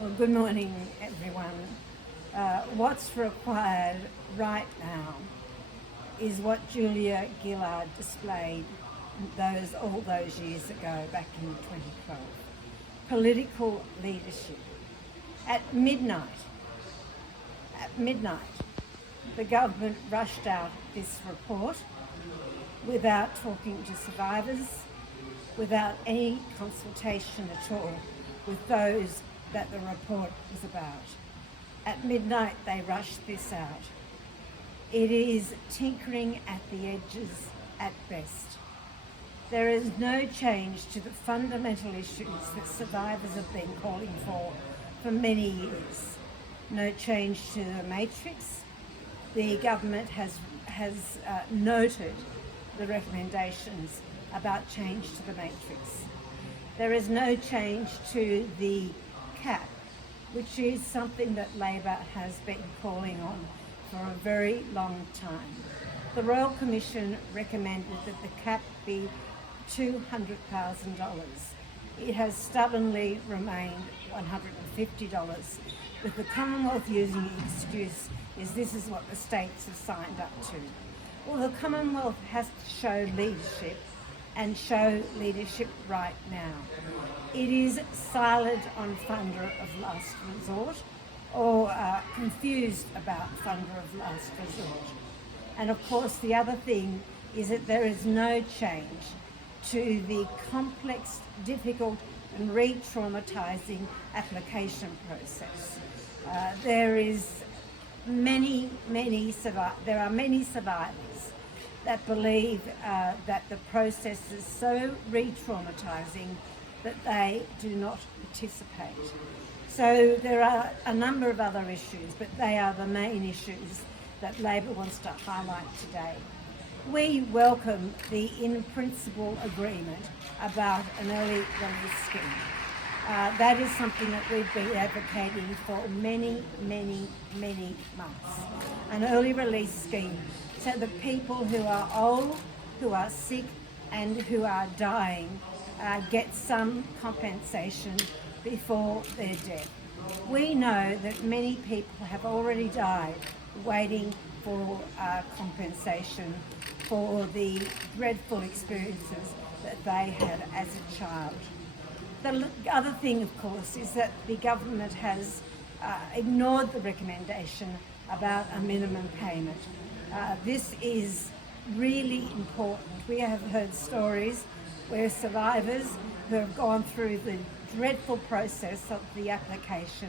Well, good morning, everyone. What's required right now is what Julia Gillard displayed all those years ago, back in 2012. Political leadership. At midnight, the government rushed out this report without talking to survivors, without any consultation at all with those that the report was about. At midnight, they rushed this out. It is tinkering at the edges at best. There is no change to the fundamental issues that survivors have been calling for many years. No change to the matrix. The government has noted the recommendations about change to the matrix. There is no change to the cap, which is something that Labor has been calling on for a very long time. The Royal Commission recommended that the cap be $200,000. It has stubbornly remained $150, with the Commonwealth using the excuse is this is what the states have signed up to. Well, the Commonwealth has to show leadership, and show leadership right now. It is silent on funder of last resort, or confused about funder of last resort. And of course, the other thing is that there is no change to the complex, difficult and re-traumatising application process. There are many survivors that believe that the process is so re-traumatising that they do not participate. So there are a number of other issues, but they are the main issues that Labor wants to highlight today. We welcome the in-principle agreement about an early release scheme. That is something that we've been advocating for many months. An early release scheme so that people who are old, who are sick and who are dying get some compensation before their death. We know that many people have already died waiting for compensation for the dreadful experiences that they had as a child. The other thing, of course, is that the government has ignored the recommendation about a minimum payment. This is really important. We have heard stories where survivors who have gone through the dreadful process of the application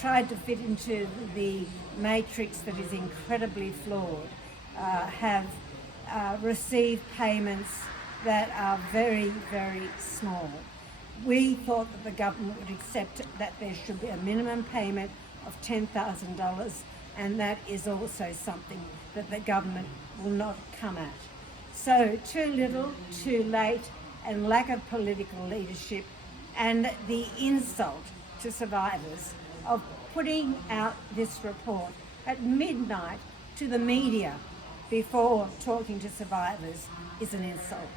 tried to fit into the matrix that is incredibly flawed, have received payments that are very small. We thought that the government would accept that there should be a minimum payment of $10,000, and that is also something that the government will not come at. So too little, too late, and lack of political leadership, and the insult to survivors of putting out this report at midnight to the media before talking to survivors is an insult.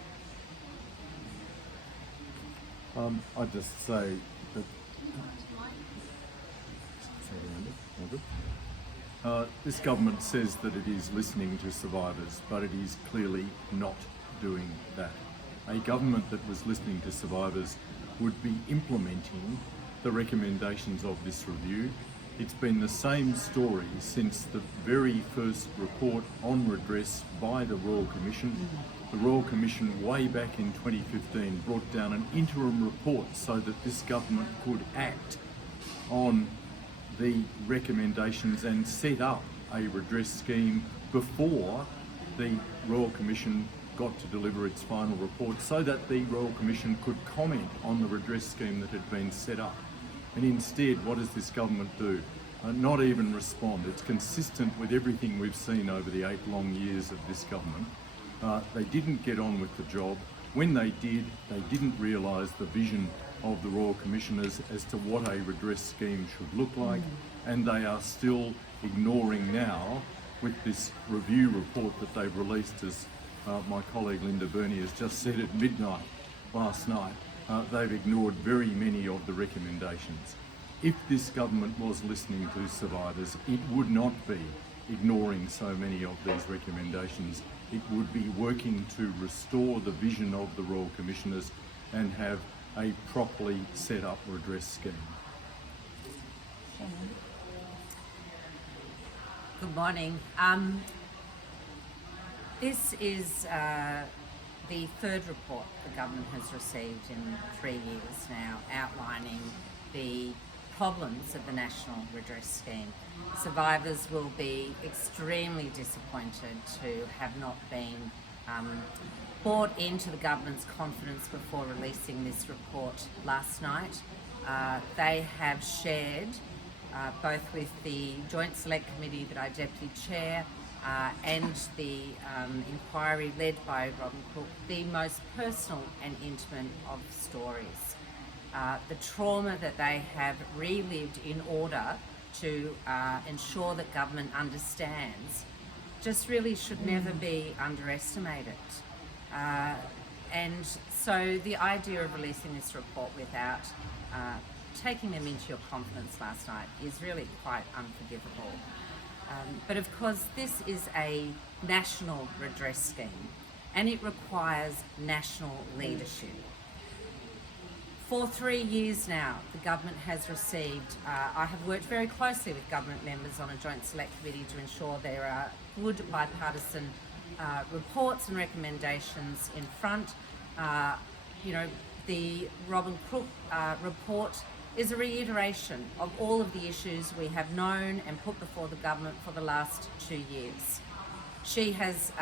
I'd just say that this government says that it is listening to survivors, but it is clearly not doing that. A government that was listening to survivors would be implementing the recommendations of this review. It's been the same story since the very first report on redress by the Royal Commission. The Royal Commission way back in 2015 brought down an interim report so that this government could act on the recommendations and set up a redress scheme before the Royal Commission got to deliver its final report, so that the Royal Commission could comment on the redress scheme that had been set up. And instead, what does this government do? Not even respond. It's consistent with everything we've seen over the 8 long years of this government. They didn't get on with the job. When they did, they didn't realise the vision of the Royal Commissioners as to what a redress scheme should look like, and they are still ignoring now with this review report that they've released, as my colleague Linda Burney has just said at midnight last night. They've ignored very many of the recommendations. if this government was listening to survivors, it would not be ignoring so many of these recommendations. It would be working to restore the vision of the Royal Commissioners and have a properly set up redress scheme. Good morning. This is the third report the government has received in 3 years now, outlining the problems of the National Redress Scheme. Survivors will be extremely disappointed to have not been bought into the government's confidence before releasing this report last night. They have shared, both with the Joint Select Committee that I deputy chair and the inquiry led by Robin Cook, the most personal and intimate of stories. The trauma that they have relived in order to ensure that government understands just really should never be underestimated. And so the idea of releasing this report without taking them into your confidence last night is really quite unforgivable. But of course, this is a national redress scheme and it requires national leadership. For 3 years now, the government has received, I have worked very closely with government members on a Joint Select Committee to ensure there are good bipartisan reports and recommendations in front. The Robin Cook report is a reiteration of all of the issues we have known and put before the government for the last 2 years. She has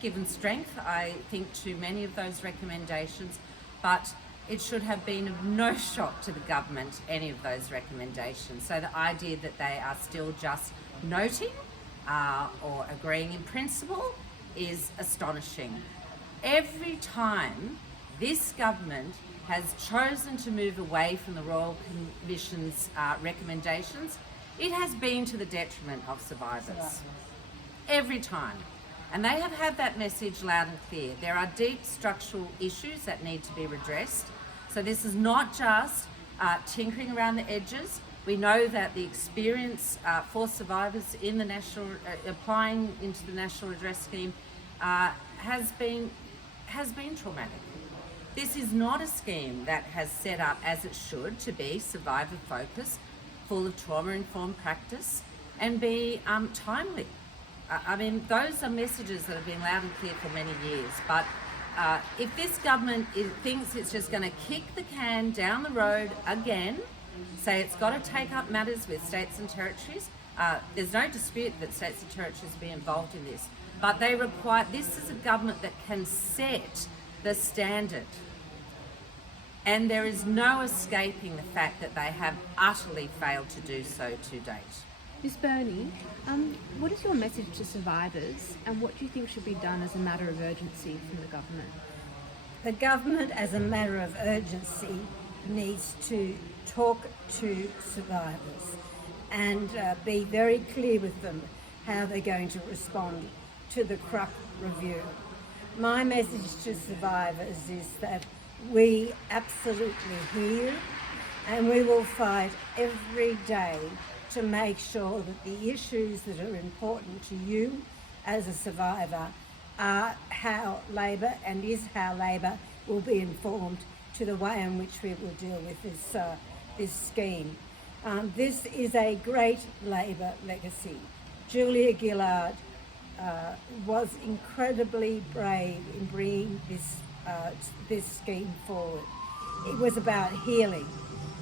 given strength, I think, to many of those recommendations, but it should have been of no shock to the government, any of those recommendations. So the idea that they are still just noting or agreeing in principle is astonishing. Every time this government has chosen to move away from the Royal Commission's recommendations, it has been to the detriment of survivors. Every time. And they have had that message loud and clear. There are deep structural issues that need to be redressed. So this is not just tinkering around the edges. We know that the experience for survivors in the applying into the National Redress Scheme has been traumatic. This is not a scheme that has set up as it should to be survivor focused, full of trauma-informed practice, and be timely. I mean, those are messages that have been loud and clear for many years, but if this government thinks it's just going to kick the can down the road again, say it's got to take up matters with states and territories, there's no dispute that states and territories be involved in this, but this is a government that can set the standard. And there is no escaping the fact that they have utterly failed to do so to date. Ms. Burney, what is your message to survivors and what do you think should be done as a matter of urgency from the government? The government, as a matter of urgency, needs to talk to survivors and be very clear with them how they're going to respond to the Kruk review. My message to survivors is that we absolutely hear you and we will fight every day to make sure that the issues that are important to you as a survivor are how Labor will be informed to the way in which we will deal with this scheme. This is a great Labor legacy. Julia Gillard was incredibly brave in bringing this scheme forward. It was about healing,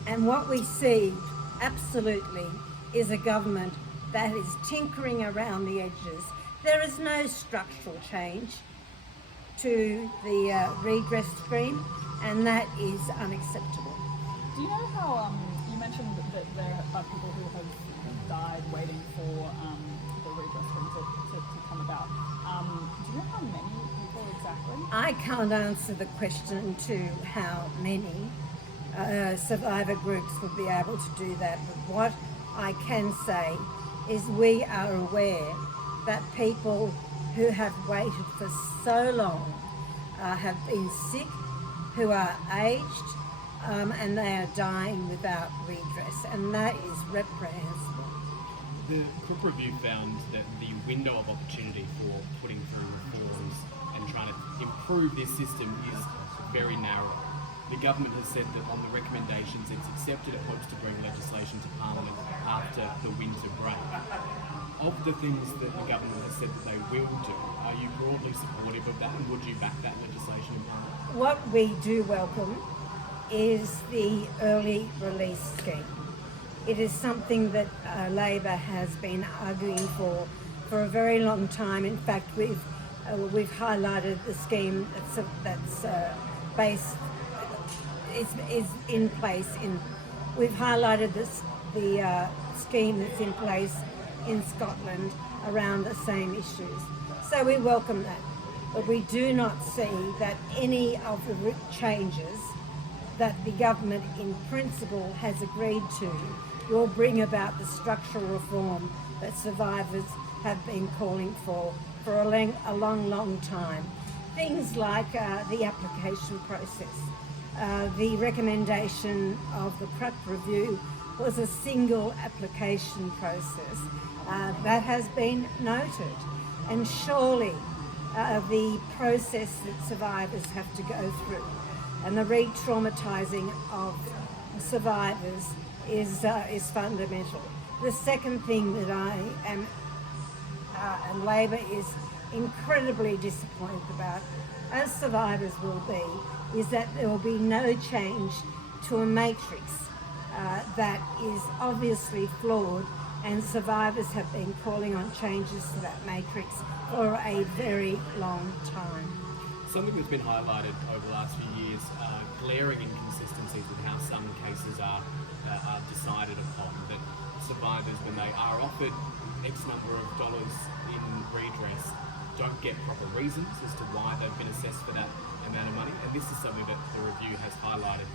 and what we see absolutely is a government that is tinkering around the edges. There is no structural change to the redress scheme, and that is unacceptable. Do you know how, you mentioned that there are people who have died waiting for the redress scheme to come about. Do you know how many people exactly? I can't answer the question to how many survivor groups will be able to do that, but what I can say is we are aware that people who have waited for so long have been sick, who are aged, and they are dying without redress, and that is reprehensible. The Cook Review found that the window of opportunity for putting through reforms and trying to improve this system is very narrow. The government has said that on the recommendations it's accepted, it hopes to bring legislation to Parliament after the winter break. Of the things that the government has said that they will do, are you broadly supportive of that, and would you back that legislation in Parliament? What we do welcome is the early release scheme. It is something that Labor has been arguing for a very long time. In fact, we've highlighted the scheme that's based is in place in. We've highlighted the scheme that's in place in Scotland around the same issues. So we welcome that, but we do not see that any of the changes that the government in principle has agreed to will bring about the structural reform that survivors have been calling for a long time. Things like the application process. The recommendation of the Cook Review was a single application process. That has been noted, and surely the process that survivors have to go through and the re-traumatising of survivors is fundamental. The second thing that I am and Labor is incredibly disappointed about, as survivors will be, is that there will be no change to a matrix that is obviously flawed, and survivors have been calling on changes to that matrix for a very long time. Something that's been highlighted over the last few years, glaring inconsistencies with how some cases are decided upon, that survivors, when they are offered X number of dollars in redress, don't get proper reasons as to why they've been assessed for that amount of money. And this is something that the review has highlighted,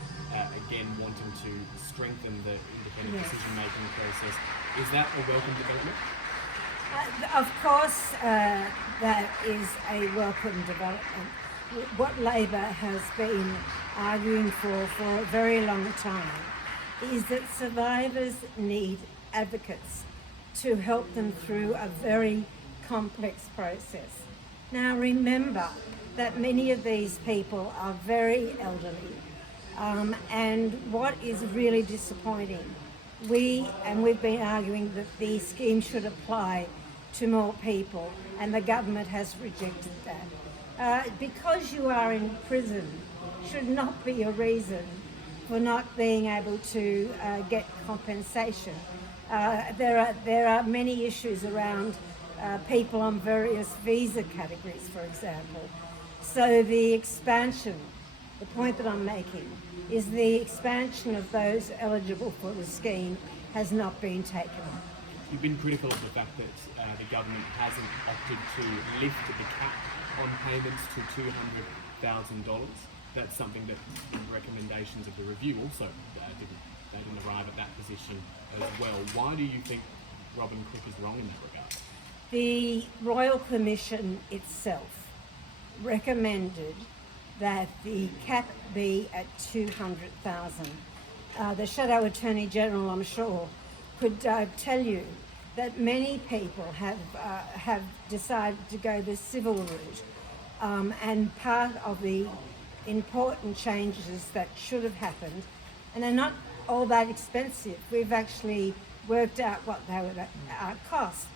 again wanting to strengthen the independent decision-making process. Is that a welcome development? Of course, that is a welcome development. What Labor has been arguing for a very long time is that survivors need advocates to help them through a very complex process. Now remember that many of these people are very elderly, and what is really disappointing, we've been arguing that the scheme should apply to more people, and the government has rejected that. Because you are in prison should not be a reason for not being able to get compensation. There are many issues around people on various visa categories, for example. So the expansion, the point that I'm making, is the expansion of those eligible for the scheme has not been taken on. You've been critical of the fact that the government hasn't opted to lift the cap on payments to $200,000. That's something that the recommendations of the review also didn't arrive at that position as well. Why do you think Robin Cook is wrong in that regard? The Royal Commission itself recommended that the cap be at $200,000. The Shadow Attorney General, I'm sure, could tell you that many people have decided to go the civil route, and part of the important changes that should have happened, and they're not all that expensive. We've actually worked out what they would cost,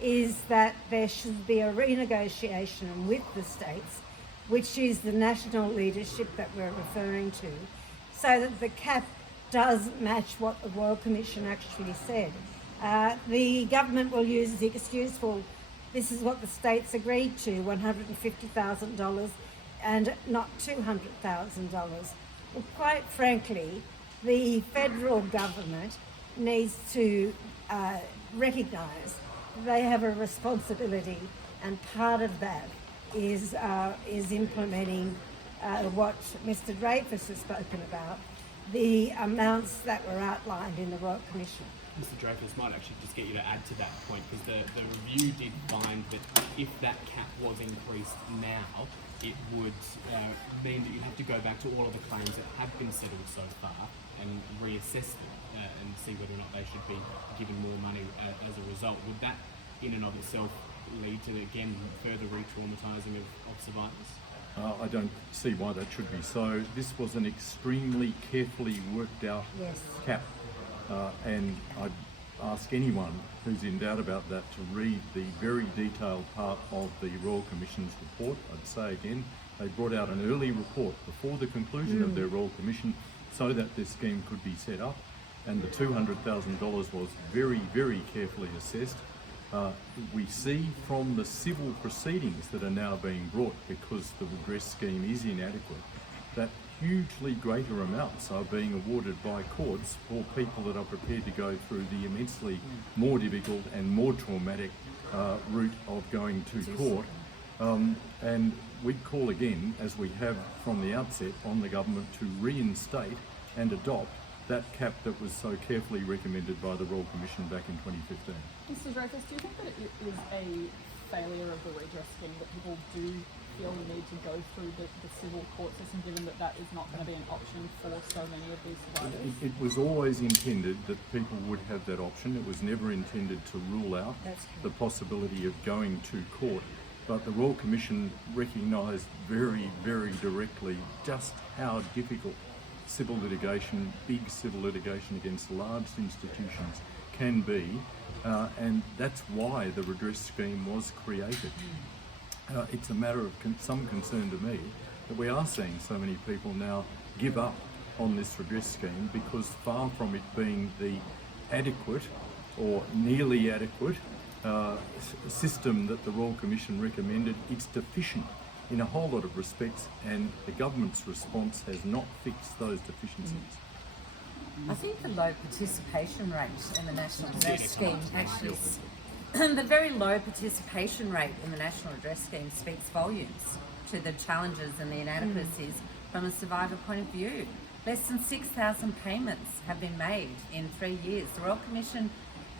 is that there should be a renegotiation with the states, which is the national leadership that we're referring to, so that the cap does match what the Royal Commission actually said. The government will use the excuse, well, this is what the states agreed to, $150,000 and not $200,000. Well, quite frankly, the federal government needs to recognise they have a responsibility, and part of that is implementing what Mr. Dreyfus has spoken about, the amounts that were outlined in the Royal Commission. Mr. Dreyfus, might actually just get you to add to that point, because the review did find that if that cap was increased now, it would mean that you'd have to go back to all of the claims that have been settled so far and reassess them and see whether or not they should be given more money as a result. Would that, in and of itself, lead to, again, further re-traumatising of survivors? I don't see why that should be so. This was an extremely carefully worked out Yes. cap, and I'd ask anyone who's in doubt about that to read the very detailed part of the Royal Commission's report. I'd say again, they brought out an early report before the conclusion of their Royal Commission so that this scheme could be set up, and the $200,000 was very, very carefully assessed. We see from the civil proceedings that are now being brought, because the redress scheme is inadequate, that hugely greater amounts are being awarded by courts for people that are prepared to go through the immensely more difficult and more traumatic route of going to court. And we call again, as we have from the outset, on the government to reinstate and adopt that cap that was so carefully recommended by the Royal Commission back in 2015. Mr. Redress, do you think that it is a failure of the redress scheme that people do feel the need to go through the civil court system, given that that is not going to be an option for so many of these survivors? It was always intended that people would have that option. It was never intended to rule out the possibility of going to court. But the Royal Commission recognised very, very directly just how difficult civil litigation, big civil litigation against large institutions can be, and that's why the redress scheme was created. It's a matter of some concern to me that we are seeing so many people now give up on this redress scheme, because far from it being the adequate or nearly adequate system that the Royal Commission recommended, it's deficient in a whole lot of respects, and the government's response has not fixed those deficiencies. I think the low participation rate in the National Redress Scheme actually, the very low participation rate in the National Redress Scheme speaks volumes to the challenges and the inadequacies from a survivor point of view. Less than 6,000 payments have been made in 3 years. The Royal Commission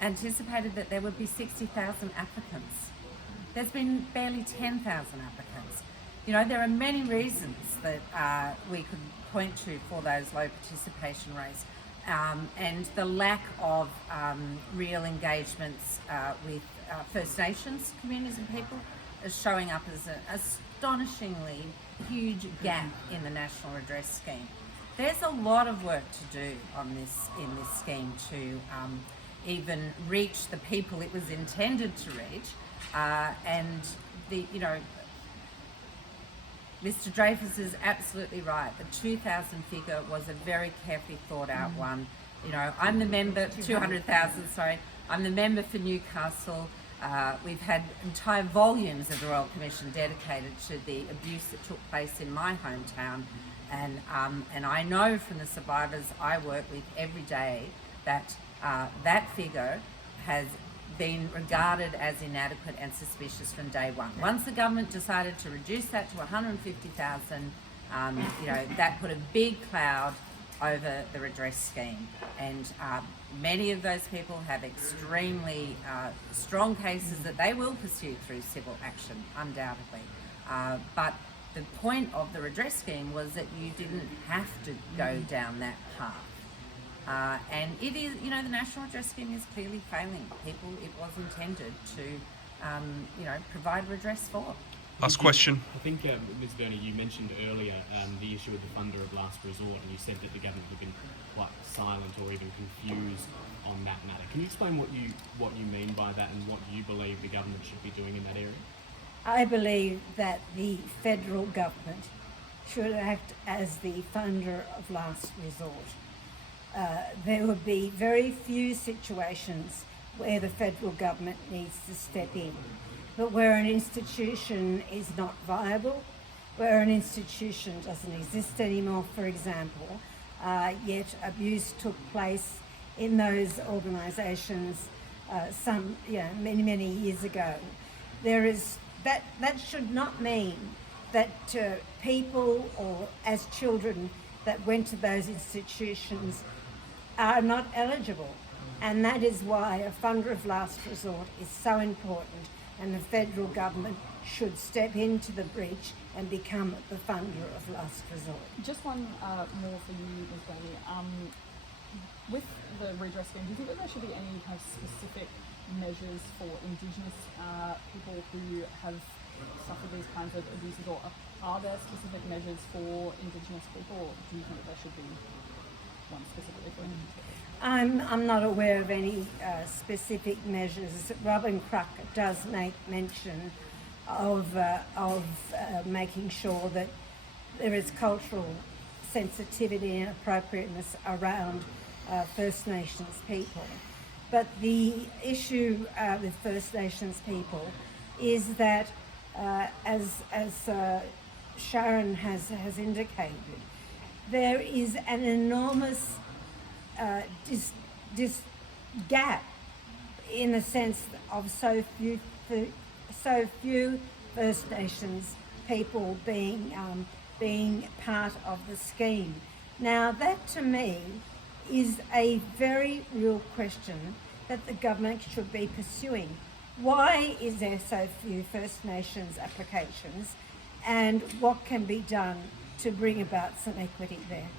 anticipated that there would be 60,000 applicants. There's been barely 10,000 applicants. You know, there are many reasons that we could point to for those low participation rates, and the lack of real engagements with First Nations communities and people is showing up as an astonishingly huge gap in the National Redress Scheme. There's a lot of work to do on this in this scheme to even reach the people it was intended to reach, and Mr. Dreyfus is absolutely right. The 2,000 figure was a very carefully thought out one. You know, I'm the member, 200,000, sorry. I'm the member for Newcastle. We've had entire volumes of the Royal Commission dedicated to the abuse that took place in my hometown. And I know from the survivors I work with every day that that figure has been regarded as inadequate and suspicious from day one. Once the government decided to reduce that to 150,000, that put a big cloud over the redress scheme, and many of those people have extremely strong cases that they will pursue through civil action, undoubtedly. But the point of the redress scheme was that you didn't have to go down that path. And it is, the National Redress Scheme is clearly failing people it was intended to, provide redress for. Last question. I think, Ms. Burney, you mentioned earlier the issue of the funder of last resort, and you said that the government had been quite silent or even confused on that matter. Can you explain what you mean by that, and what you believe the government should be doing in that area? I believe that the federal government should act as the funder of last resort. There would be very few situations where the federal government needs to step in. But where an institution is not viable, where an institution doesn't exist anymore, for example, yet abuse took place in those organisations many years ago, there is that should not mean that people or as children that went to those institutions are not eligible. And that is why a funder of last resort is so important, and the federal government should step into the breach and become the funder of last resort. Just one more for you, Ms. Burney. With the redress scheme, do you think that there should be any kind of specific measures for Indigenous people who have suffered these kinds of abuses, or are there specific measures for Indigenous people, or do you think that there should be one specifically for Indigenous people? I'm not aware of any specific measures. Robin Cruck does make mention of making sure that there is cultural sensitivity and appropriateness around First Nations people. But the issue with First Nations people is that, as Sharon has indicated, there is an enormous gap in the sense of so few First Nations people being part of the scheme. Now that to me is a very real question that the government should be pursuing. Why is there so few First Nations applications, and what can be done to bring about some equity there?